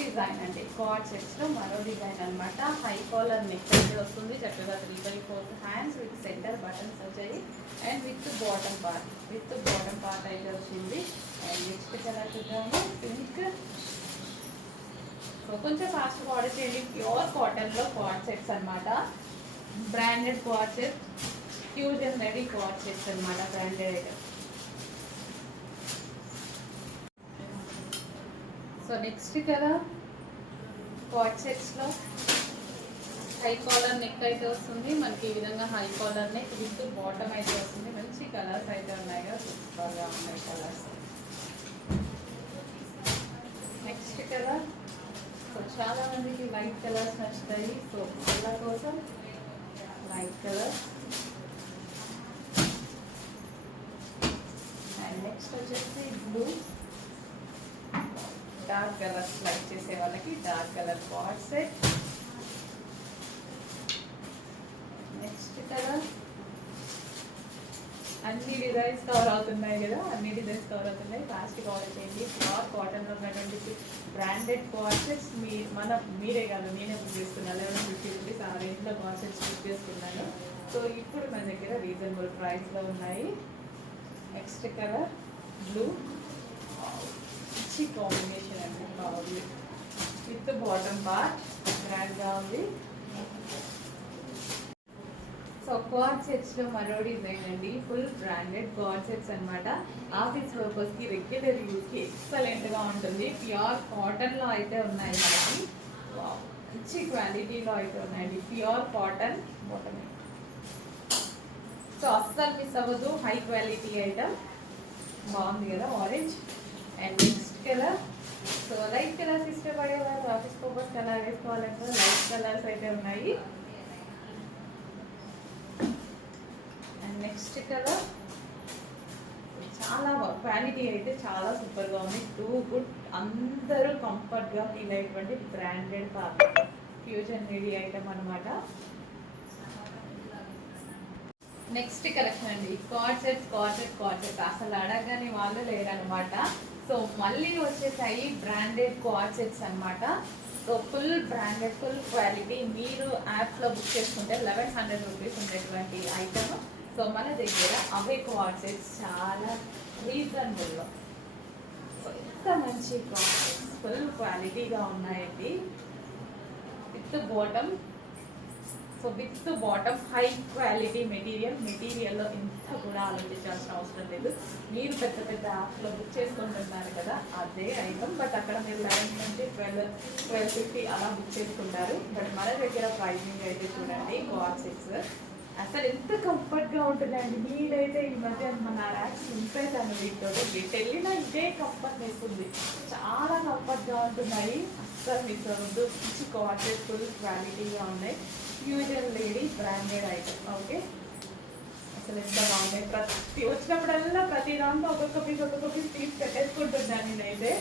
Design అండి, card సెట్స్లో మరో design అనమాట. హై కాలర్ నెక్ అయితే వస్తుంది, చక్కగా 3/4 హ్యాండ్స్ విత్ సెంటర్ బటన్స్ వచ్చాయి అండ్ విత్ బాటమ్ పార్ట్ అయితే వచ్చింది. అండ్ నెక్స్ట్ కలర్ చూద్దాము, పింక్. సో కొంచెం ఫాస్ట్ ఆర్డర్ చేయండి. ప్యూర్ కాటన్లో కార్డ్ సెట్స్ అనమాట, branded card set, fusion ready card sets అనమాట, బ్రాండెడ్ ఐటమ్. సో నెక్స్ట్ కదా కార్డ్ సెట్స్లో హై కాలర్ నెక్ అయితే వస్తుంది మనకి. ఈ విధంగా high collar neck with bottom అయితే వస్తుంది. మంచి కలర్స్ అయితే ఉన్నాయి కదా, సూపర్గా ఉన్నాయి కలర్స్. నెక్స్ట్ కలర్, సో చాలా మందికి లైట్ కలర్స్ నచ్చుతాయి. సో వాళ్ళ కోసం లైట్ కలర్. అండ్ నెక్స్ట్ వచ్చేసి బ్లూ, డార్క్ కలర్స్ లైక్ చేసే వాళ్ళకి dark colour card set. Next colour, అన్ని డిజైన్స్ కవర్ అవుతున్నాయి కదా, అన్ని డిజైన్స్ కవర్ అవుతున్నాయి. ఫాస్ట్ ఆర్డర్ చేయండి. ప్యూర్ కాటన్లో ఉన్నటువంటి బ్రాండెడ్ కార్డ్ సెట్స్ మీరే కాదు, నేనే బుక్ చేసుకున్నాను. 1150 రూపీస్ ఆ రేంజ్లో కార్డ్ సెట్స్ బుక్ చేసుకున్నాను. సో ఇప్పుడు మన దగ్గర రీజనబుల్ ప్రైస్లో ఉన్నాయి. నెక్స్ట్ కలర్ బ్లూ, మంచి కాంబినేషన్ అండి, బాగుంది. విత్ బాటమ్ పార్ట్ గ్రాండ్గా ఉంది. సో కార్డ్ సెట్స్లో మరో డిజైన్ అండి, ఫుల్ బ్రాండెడ్ కార్డ్ సెట్స్ అనమాట. ఆఫీస్ పర్పస్కి రెగ్యులర్ యూస్కి ఎక్సలెంట్గా ఉంటుంది. ప్యూర్ కాటన్లో అయితే ఉన్నాయి మనకి, మంచి క్వాలిటీలో అయితే ఉన్నాయండి. ప్యూర్ కాటన్ బాటమ్, సో అస్సలు మిస్ అవ్వదు. హై క్వాలిటీ ఐటమ్, బాగుంది కదా orange. And next colour, so light colours ఇష్టపడేవారు ఆఫీస్ పర్పస్ కలర్ వేసుకోవాలంటే లైట్ కలర్స్ అయితే ఉన్నాయి. అండ్ నెక్స్ట్ కలర్, చాలా క్వాలిటీ అయితే చాలా సూపర్గా ఉంది. టూ గుడ్, అందరూ కంఫర్ట్గా ఫీల్ అయ్యేటువంటి బ్రాండెడ్ ఫ్యూజన్ రెడీ ఐటమ్ అనమాట. నెక్స్ట్ కలెక్షన్ అండి, కార్డ్ సెట్స్ అసలు అడగని వాళ్ళు లేరనమాట. సో మళ్ళీ వచ్చేసాయి బ్రాండెడ్ కార్డ్ సెట్స్ అనమాట. So full branded, full quality. మీరు యాప్లో బుక్ చేసుకుంటే 1100 రూపీస్ ఉండేటువంటి ఐటమ్. సో మన దగ్గర అవే కార్డ్ సెట్స్ చాలా రీజనబుల్లో, సో ఎంత మంచి కార్డ్ సెట్స్, ఫుల్ క్వాలిటీగా ఉన్నాయండి. With bottom, so with bottom high quality మెటీరియల్లో ఇంత కూడా ఆలోచించాల్సిన అవసరం లేదు. మీరు పెద్ద పెద్ద యాప్లో బుక్ చేసుకుంటున్నారు కదా, అదే ఐటమ్. బట్ అక్కడ మీరు 11 నుంచి 1250 అలా బుక్ చేసుకుంటారు. బట్ మన దగ్గర ప్రైజింగ్ అయితే చూడండి, కార్డ్ సెట్స్ అసలు ఎంత కంఫర్ట్గా ఉంటుందండి. మీరైతే ఈ మధ్య మన ర్యాక్స్ నింపేశాను వీటితో, వీటి వెళ్ళినా ఇదే కంఫర్ట్ ఇస్తుంది. చాలా కంఫర్ట్గా ఉంటున్నాయి, అస్సలు మిస్ అవ్వద్దు. మంచి కార్డ్ సెట్, ఫుల్ క్వాలిటీగా ఉన్నాయి. Fusion lady branded item. Okay, అసలు ఎంత బాగున్నాయి. వచ్చినప్పుడల్లా ప్రతి దాంట్లో ఒక్కొక్క పీస్ తీసి పెట్టేసుకుంటున్నాను నేనైతే.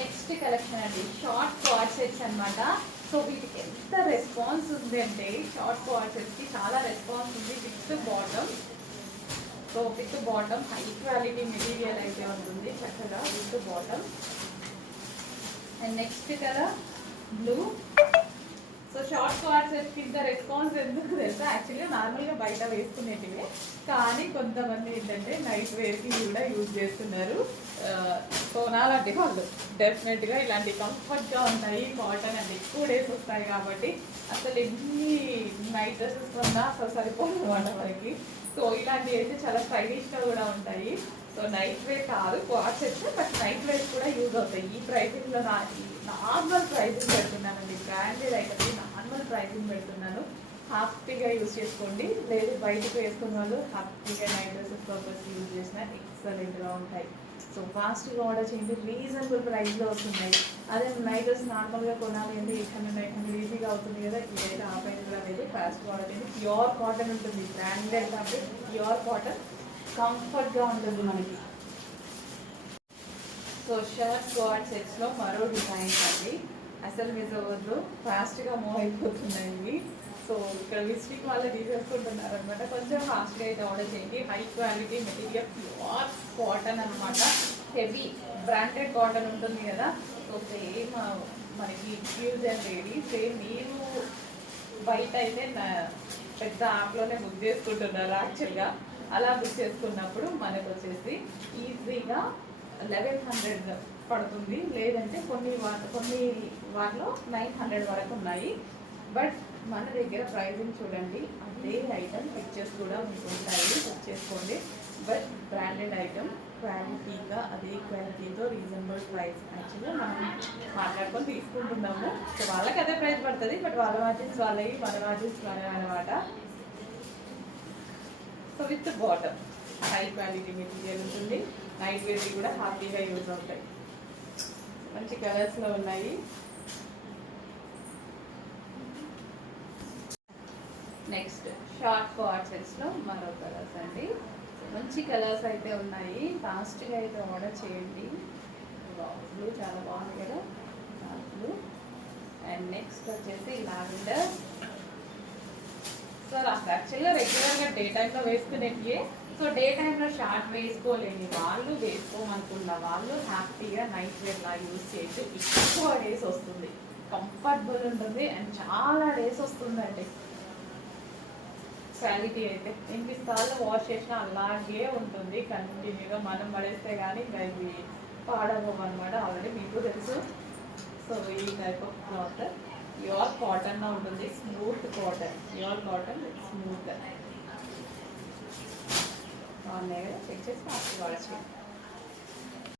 నెక్స్ట్ కలెక్షన్ అండి, షార్ట్ కార్డ్ సెట్స్ అనమాట. సో వీటికి ఎంత రెస్పాన్స్ ఉంది అంటే, షార్ట్ కార్డ్ సెట్స్కి చాలా రెస్పాన్స్ ఉంది. With bottom, so with bottom high quality material అయితే ఉంటుంది చక్కగా with bottom. And next colour blue. So short card సెట్కి ఇంత రెస్పాన్స్ ఎందుకు తెలుసా, యాక్చువల్గా నార్మల్గా బయట వేసుకునేటివే, కానీ కొంతమంది ఏంటంటే నైట్ వేర్కి కూడా యూజ్ చేస్తున్నారు. సో నాలాంటి వాళ్ళు డెఫినెట్గా ఇలాంటి కంఫర్ట్గా ఉంటాయి. కాటన్ అంటే ఎక్కువ డేస్ వస్తాయి కాబట్టి అసలు ఎన్ని నైట్ డ్రెస్సెస్ కొన్నా అసలు సరిపోదు అనమాట మనకి. సో ఇలాంటివి అయితే చాలా స్టైలిష్గా కూడా ఉంటాయి. సో నైట్ వేర్ కాదు co-ord sets, but night wear కూడా యూజ్ అవుతాయి. ఈ ప్రైసింగ్లో నార్మల్ ప్రైసింగ్ పెడుతున్నానండి, బ్రాండెడ్ ఐటమ్స్ నార్మల్ ప్రైసింగ్ పెడుతున్నాను. హ్యాపీగా యూజ్ చేసుకోండి. లేదు బయటకు వేసుకున్న వాళ్ళు హ్యాపీగా నైట్ డ్రెస్సెస్ పర్పస్ యూజ్ చేసిన ఎక్సలెంట్గా ఉంటాయి. సో ఫాస్ట్గా ఆర్డర్ చేయండి, రీజనబుల్ ప్రైస్లో వస్తున్నాయి. అదే నైట్ డ్రెస్ నార్మల్గా కొనాలి అంటే 800 ఈజీగా అవుతుంది కదా, ఇదైతే ఆ ప్రైస్ కూడా లేదు. ఫాస్ట్గా ఆర్డర్ చేయండి. ప్యూర్ కాటన్ ఉంటుంది, బ్రాండెడ్ ఫ్యాబ్రిక్, ప్యూర్ కాటన్, కంఫర్ట్గా ఉంటుంది మనకి. సో షర్ట్ కార్డ్ సెట్స్లో మరో డిజైన్స్ అండి, అసలు మిస్ అవ్వద్దు. ఫాస్ట్గా మూవ్ అయిపోతున్నాయి ఇవి. సో ఇక్కడ విజిటింగ్ వాళ్ళే తీసేసుకుంటున్నారు అనమాట. కొంచెం ఫాస్ట్గా అయితే ఆర్డర్ చేయండి. High quality material, pure cotton అనమాట. హెవీ బ్రాండెడ్ కాటన్ ఉంటుంది కదా, సో సేమ్ మనకి యూజ్ అండ్ రెడీ సేమ్. మీరు బయట అయితే పెద్ద యాప్లోనే బుక్ చేసుకుంటున్నారు యాక్చువల్గా. అలా బుక్ చేసుకున్నప్పుడు మనకు వచ్చేసి ఈజీగా 1100 పడుతుంది. లేదంటే కొన్ని వాటిలో 900 వరకు ఉన్నాయి. బట్ మన దగ్గర ప్రైజింగ్ చూడండి, అదే ఐటమ్ పిక్చర్స్ కూడా మీకు ఉంటాయి, బుక్ చేసుకోండి. బట్ బ్రాండెడ్ ఐటమ్ క్వాలిటీగా, అదే క్వాలిటీతో రీజనబుల్ ప్రైస్. యాక్చువల్గా మనం మాట్లాడుకొని తీసుకుంటున్నాము. సో వాళ్ళకి అదే ప్రైస్ పడుతుంది, బట్ వాళ్ళ మార్జిన్స్ వాళ్ళవి, మన మార్జిన్స్ మనవి అనమాట. So with bottom high quality material ఉంటుంది. నైట్ వేర్ కూడా హ్యాపీగా యూజ్ అవుతాయి. మంచి కలర్స్లో ఉన్నాయి. నెక్స్ట్ షార్ట్ కోఆర్సెట్స్లో మరో కలర్స్ అండి. మంచి కలర్స్ అయితే ఉన్నాయి. ఫాస్ట్గా అయితే ఆర్డర్ చేయండి. బ్లూ చాలా బాగుంది కదా, బ్లూ. అండ్ నెక్స్ట్ వచ్చేసి లావెండర్. సో యాక్చువల్గా రెగ్యులర్గా డే టైంలో వేసుకునేవి. సో డే టైంలో షార్ట్ వేసుకోలేని వాళ్ళు, వేసుకోమనుకున్న వాళ్ళు హ్యాపీగా నైట్ వేర్లా యూజ్ చేయొచ్చు. ఎక్కువ డేస్ వస్తుంది, కంఫర్టబుల్ ఉంటుంది, అండ్ చాలా డేస్ వస్తుందండి. క్వాలిటీ అయితే ఎన్నిసార్లు వాష్ చేసినా అలాగే ఉంటుంది కంటిన్యూగా. మనం పడేస్తే కానీ ఇవి పాడవు అనమాట, ఆల్రెడీ మీకు తెలుసు. సో ఈ type of cloth pure cotton ఉంటుంది, smooth cotton, pure cotton smooth. బాగున్నాయి కదా, చెక్ చేసి వాడచ్చు.